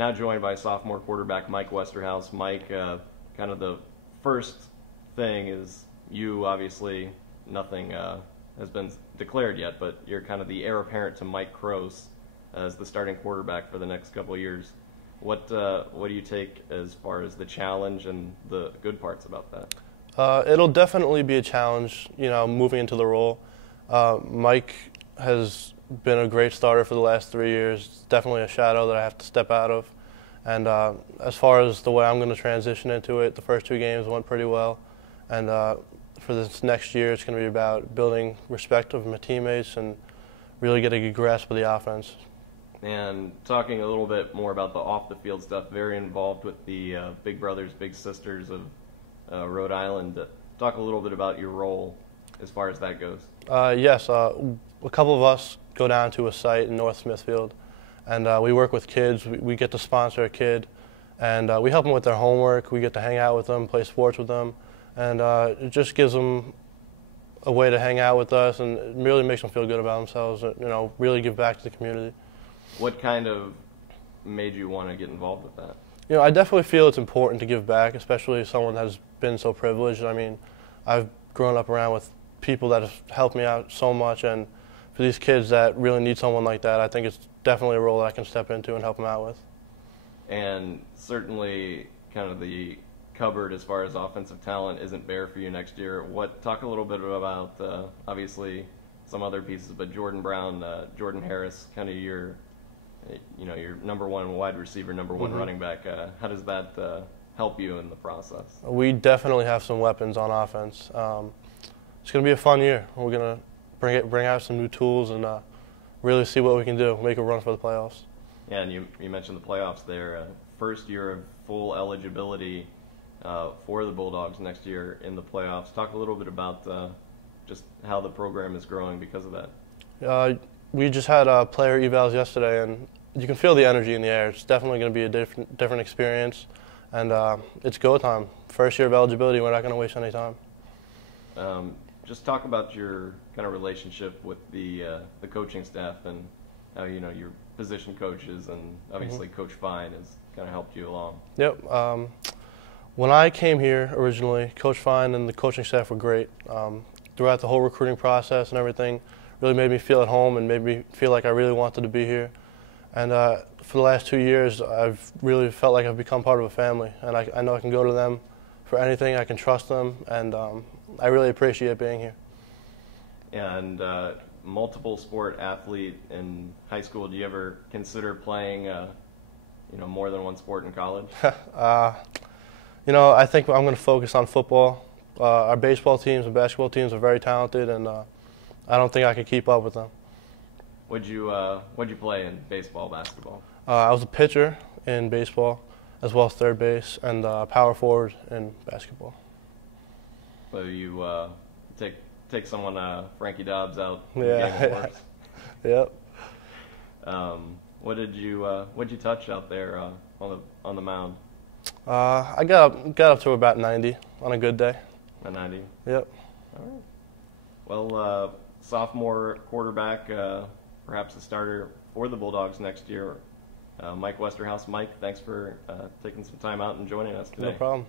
now joined by sophomore quarterback Mike Westerhaus. Mike, kind of the first thing is you, obviously, nothing has been declared yet, but you're kind of the heir apparent to Mike Croce as the starting quarterback for the next couple of years. What do you take as far as the challenge and the good parts about that? It'll definitely be a challenge, moving into the role. Mike has been a great starter for the last 3 years. It's definitely a shadow that I have to step out of. And as far as the way I'm going to transition into it, the first 2 games went pretty well. And for this next year, it's going to be about building respect of my teammates and really getting a grasp of the offense. And talking a little bit more about the off-the-field stuff, very involved with the Big Brothers, Big Sisters of Rhode Island. Talk a little bit about your role as far as that goes. Yes, a couple of us go down to a site in North Smithfield, and we work with kids. We get to sponsor a kid, and we help them with their homework. We get to hang out with them, play sports with them, and it just gives them a way to hang out with us, and it really makes them feel good about themselves, really give back to the community. What kind of made you want to get involved with that? I definitely feel it's important to give back, especially someone that has been so privileged. I mean, I've grown up around with people that have helped me out so much, and for these kids that really need someone like that, I think it's definitely a role that I can step into and help them out with. And certainly kind of the cupboard as far as offensive talent isn't bare for you next year. Talk a little bit about, obviously, some other pieces, but Jordan Brown, Jordan Harris, kind of your number 1 wide receiver, number 1 running back. How does that help you in the process? We definitely have some weapons on offense. It's going to be a fun year. We're going to bring out some new tools and really see what we can do, make a run for the playoffs. Yeah, and you mentioned the playoffs there. First year of full eligibility for the Bulldogs next year in the playoffs. Talk a little bit about just how the program is growing because of that. We just had player evals yesterday, and you can feel the energy in the air. It's definitely going to be a different experience, and it's go time. First year of eligibility, we're not going to waste any time. Just talk about your kind of relationship with the coaching staff and how your position coaches and obviously Coach Fine has kind of helped you along. Yep. When I came here originally, Coach Fine and the coaching staff were great. Throughout the whole recruiting process and everything, really made me feel at home and made me feel like I really wanted to be here. And for the last 2 years, I've really felt like I've become part of a family, and I know I can go to them for anything. I can trust them, and I really appreciate being here. And multiple sport athlete in high school. Do you ever consider playing, more than one sport in college? I think I'm going to focus on football. Our baseball teams and basketball teams are very talented, and I don't think I can keep up with them. What'd you play in baseball, basketball? I was a pitcher in baseball, as well as third base, and power forward in basketball. So you take someone, Frankie Dobbs, out. Yeah. Yep. What'd you touch out there on the mound? I got up to about 90 on a good day. A 90. Yep. All right. Well, sophomore quarterback, perhaps a starter for the Bulldogs next year. Mike Westerhaus. Mike, thanks for taking some time out and joining us today. No problem.